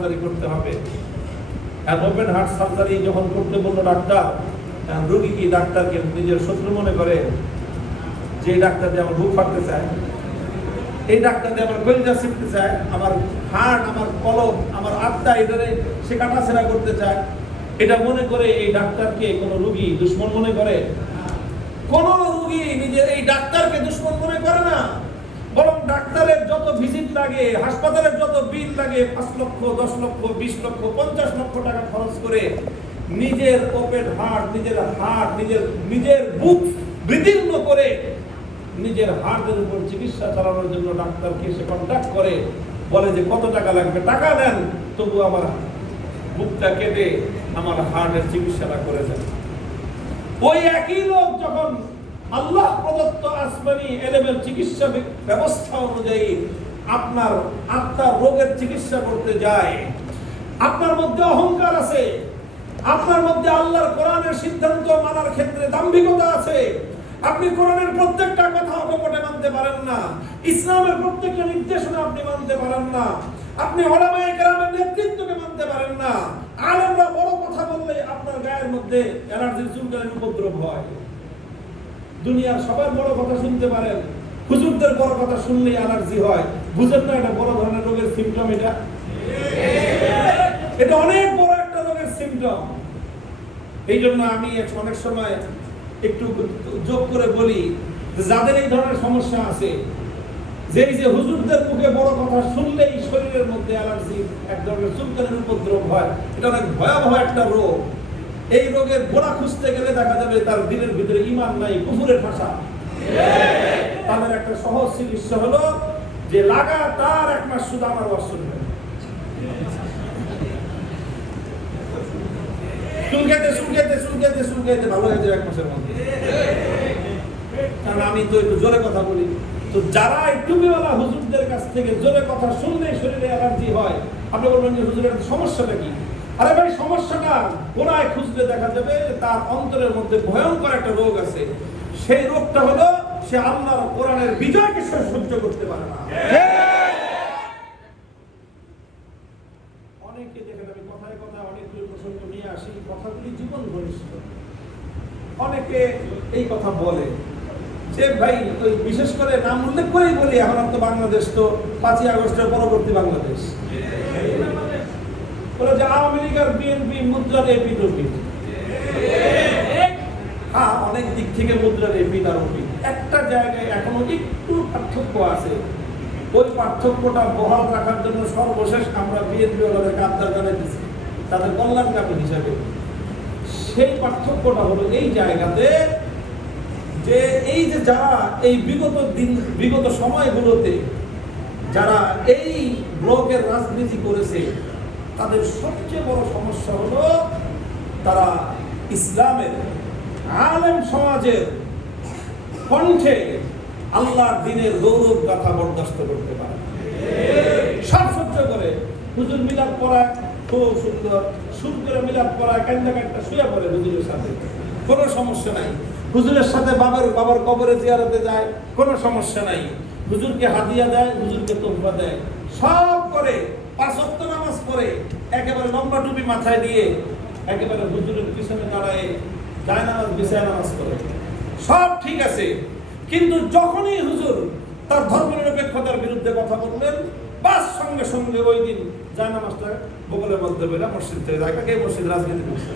Surgery করতে হবে। Open heart surgery যখন করতে বললো ডাক্তার, রোগী কি ডাক্তারকে নিজের শত্রু মনে করে? যে ডাক্তার দিয়ে আমার বুক ফাটতে চায়, এই ডাক্তার দিয়ে আমার কলিজা ছিঁড়তে চায়, আমার হার্ট, আমার কলম, আমার আত্মা এটারে সে কাটাছেড়া করতে চায়, এটা মনে করে এই ডাক্তারকে কোনো রোগী দুশ্মন মনে করে? কোন রোগী নিজের এই ডাক্তারকে দুশ্মন মনে করে না, বরং ডাক্তারের যত ভিজিট লাগে, হাসপাতালের যত বিল লাগে, 5 লক্ষ, 10 লক্ষ, 20 লক্ষ, 50 লক্ষ টাকা খরচ করে নিজের ওপেন হার্ট, নিজের বুক বিদীর্ণ করে নিজের হার্টের উপর চিকিৎসা চালানোর জন্য ডাক্তারকে সে কন্ট্যাক্ট করে, বলে যে কত টাকা লাগবে, টাকা দেন, তবু আমার বুকটা কেটে আমার হার্টের চিকিৎসাটা করে দেন। ওই একই লোক যখন আল্লাহ প্রদত্ত আসমানি এলেমের চিকিৎসা ব্যবস্থা অনুযায়ী আপনার আত্মার রোগের চিকিৎসা করতে যায়, আপনার মধ্যে অহংকার আছে, আপনার মধ্যে আল্লাহর কোরআনের সিদ্ধান্ত মানার ক্ষেত্রে দাম্ভিকতা আছে, আপনি কোরআনের প্রত্যেকটা কথা অকপটে মানতে পারেন না, ইসলামের প্রত্যেকটা নির্দেশনা আপনি মানতে পারেন না, আপনি উলামায়ে কেরামের নেতৃত্বকে মানতে পারেন না, আলেমরা বড় কথা বললে আপনার গায়ের মধ্যে অ্যালার্জির চুলকানির উপদ্রব হয়। দুনিয়ার সবার বড় কথা শুনতে পারেন, হুজুরদের বড় কথা শুনলেই অ্যালার্জি হয়। বুঝেন না এটা বড় ধরনের রোগের সিম্পটম? এটা অনেক বড় একটা রোগের সিম্পটম। এই জন্য আমি অনেক সময় একটু যোগ করে বলি, যাদের এই ধরনের সমস্যা আছে, যে হুজুরদের মুখে বড় কথা শুনলেই শরীরের মধ্যে অ্যালার্জি, এক ধরনের চুলকানির উপদ্রব হয়, এটা অনেক ভয়াবহ একটা রোগ। এই রোগের গোড়া খুঁজতে গেলে দেখা যাবে তার দিলের ভিতরে ঈমান নাই, কুফরের ভাষা। তাদের একটা সহজ চিকিৎসা হলো যে লাগাতার 1 মাস শুধু আমার ওয়াজ শুনবে, চুলকাইতে ভালো হয়ে যাবে 1 মাসের মধ্যে। কারণ আমি তো একটু জোরে কথা বলি, তো যারা একটু বেলা হুজুরদের কাছ থেকে জোরে কথা শুনলে শরীরে অ্যালার্জি হয়, আপনি বলবেন যে হুজুরের সমস্যাটা কি? আরে ভাই, সমস্যাটা গোড়ায় খুঁজলে দেখা যাবে তার অন্তরের মধ্যে ভয়ঙ্কর একটা রোগ আছে। সেই রোগটা হলো সে আল্লাহর কোরআনের বিজয়কে সহ্য করতে পারে না। অনেকে দেখেন, আমি কথায় কথায় অনেকগুলো প্রসঙ্গ নিয়ে আসি, কথাগুলি জীবন ঘনিষ্ঠ। অনেকে এই কথা বলে যে ভাই, ওই বিশেষ করে নাম উল্লেখ করেই বলি, এখন তো বাংলাদেশ তো 5ই আগস্টের পরবর্তী বাংলাদেশ। বলে যে আওয়ামী লীগ আর বিএনপি মুদ্রার এপিট ওপিট। হ্যাঁ, অনেক দিক থেকে মুদ্রার এপিট আর ওপিট। একটা জায়গায় এখনো একটু পার্থক্য আছে, ওই পার্থক্যটা বহাল রাখার জন্য সর্বশেষ আমরা বিএনপি ওনাদেরকে আবদার জানাইতেছি তাদের কল্যাণকামী হিসাবে। সেই পার্থক্যটা হলো এই জায়গাতে যে এই যে যারা এই বিগত সময়গুলোতে যারা এই ব্লকের রাজনীতি করেছে, তাদের সবচেয়ে বড় সমস্যা হলো তারা ইসলামের আলেম সমাজের কণ্ঠে আল্লাহর দ্বীনের গৌরব গাথা বরদাস্ত করতে পারে, সব সহ্য করে। হুজুর মিলাদ পড়ায় খুব সুন্দর, সুর করে মিলাদ পড়ায়, কান্দা কান্দা শুয়ে পড়ে হুজুরের সাথে, কোনো সমস্যা নাই। হুজুরের সাথে বাবার কবরে জিয়ারতে যায়, কোনো সমস্যা নাই। হুজুরকে হাদিয়া দেয়, হুজুরকে তোহফা দেয়, সব করে। 5 ওয়াক্ত নামাজ পড়ে, একেবারে লম্বা টুপি মাথায় দিয়ে একেবারে হুজুরের পিছনে দাঁড়ায় জায়নামাজ বিছায় নামাজ পড়ে, সব ঠিক আছে। কিন্তু যখনই হুজুর তার ধর্মনিরপেক্ষতার বিরুদ্ধে কথা বললেন, বাস সঙ্গে সঙ্গে ওই দিন জায়নামাজটা বগলের মধ্যে বেরা মসজিদ থেকে যায়, কাকে মসজিদ রাজনীতি করছে।